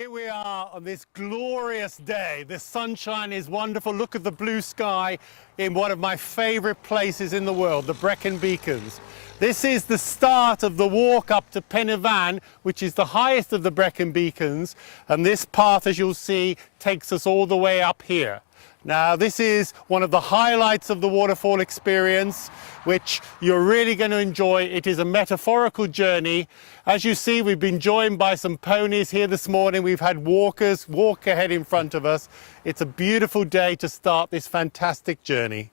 Here we are on this glorious day. The sunshine is wonderful. Look at the blue sky in one of my favorite places in the world, the Brecon Beacons. This is the start of the walk up to Pen y Fan, which is the highest of the Brecon Beacons. And this path, as you'll see, takes us all the way up here. Now, this is one of the highlights of the waterfall experience, which you're really going to enjoy. It is a metaphorical journey. As you see, we've been joined by some ponies here this morning. We've had walkers walk ahead in front of us. It's a beautiful day to start this fantastic journey.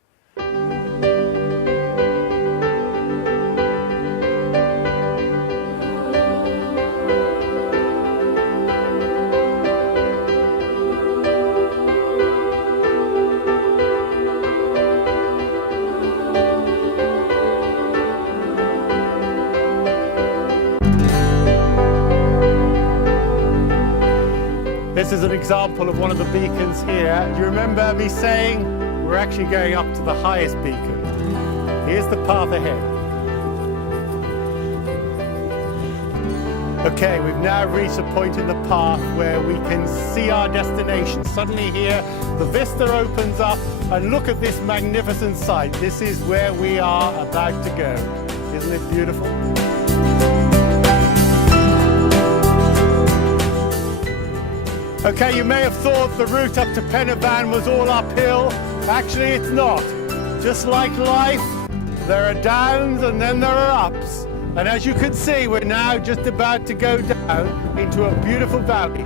This is an example of one of the beacons here. Do you remember me saying we're actually going up to the highest beacon? Here's the path ahead. Okay, we've now reached a point in the path where we can see our destination. Suddenly here, the vista opens up and look at this magnificent sight. This is where we are about to go. Isn't it beautiful? Okay, you may have thought the route up to Pen y Fan was all uphill. Actually, it's not. Just like life, there are downs and then there are ups. And as you can see, we're now just about to go down into a beautiful valley.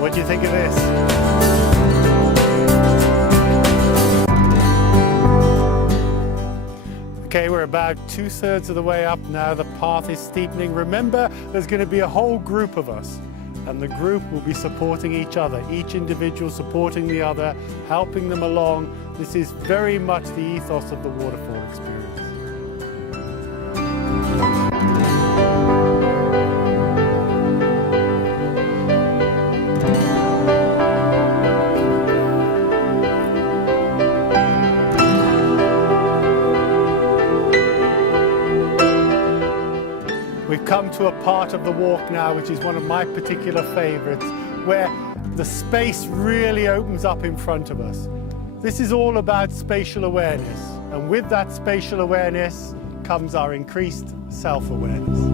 What do you think of this? Okay, we're about 2/3 of the way up now. The path is steepening. Remember, there's going to be a whole group of us, and the group will be supporting each other, each individual supporting the other, helping them along. This is very much the ethos of the waterfall experience. We've come to a part of the walk now which is one of my particular favorites, where the space really opens up in front of us. This is all about spatial awareness, and with that spatial awareness comes our increased self-awareness.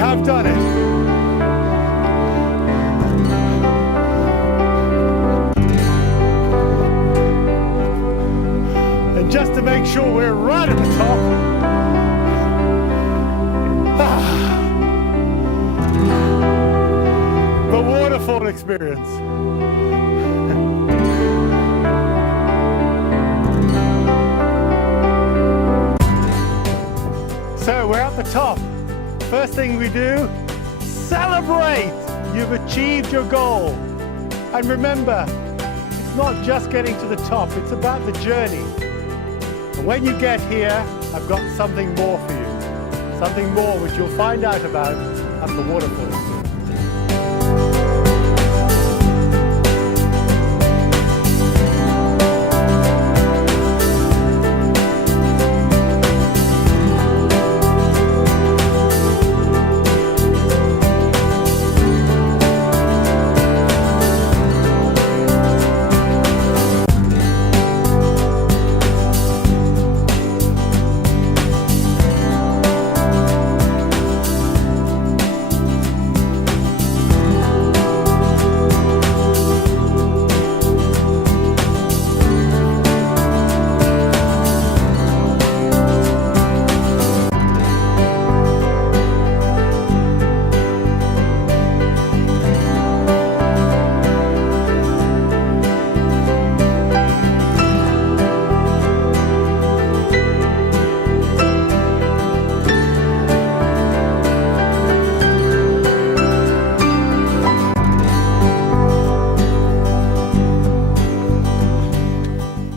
I've done it. And just to make sure we're right at the top, the waterfall experience. So we're at the top. First thing we do, celebrate! You've achieved your goal. And remember, it's not just getting to the top, it's about the journey. And when you get here, I've got something more for you. Something more which you'll find out about at the waterfall.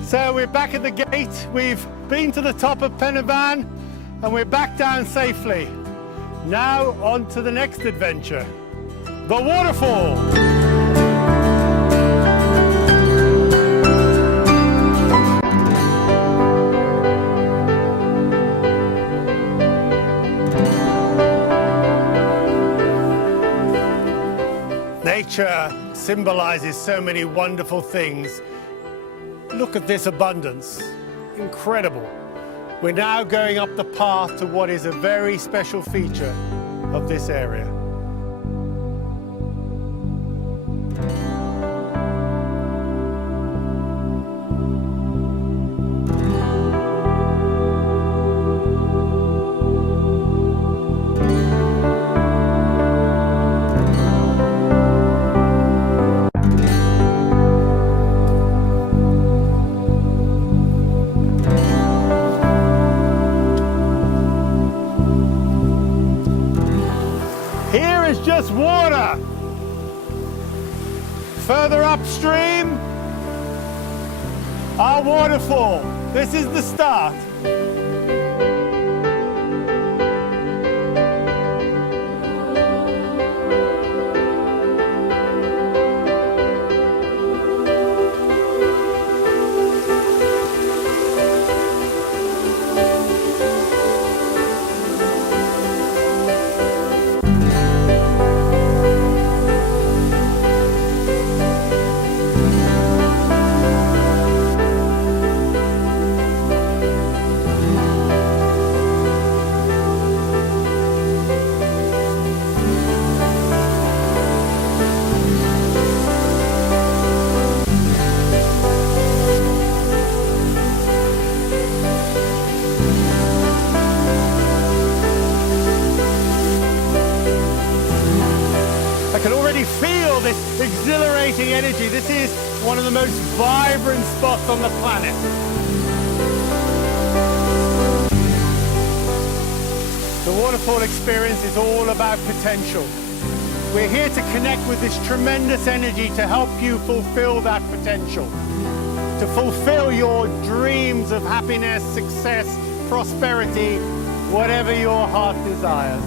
So we're back at the gate. We've been to the top of Penavan and we're back down safely. Now on to the next adventure, the waterfall. Nature symbolizes so many wonderful things. Look at this abundance, incredible. We're now going up the path to what is a very special feature of this area. Here is just water. Further upstream, our waterfall. This is the start. I can already feel this exhilarating energy. This is one of the most vibrant spots on the planet. The waterfall experience is all about potential. We're here to connect with this tremendous energy to help you fulfill that potential, to fulfill your dreams of happiness, success, prosperity, whatever your heart desires.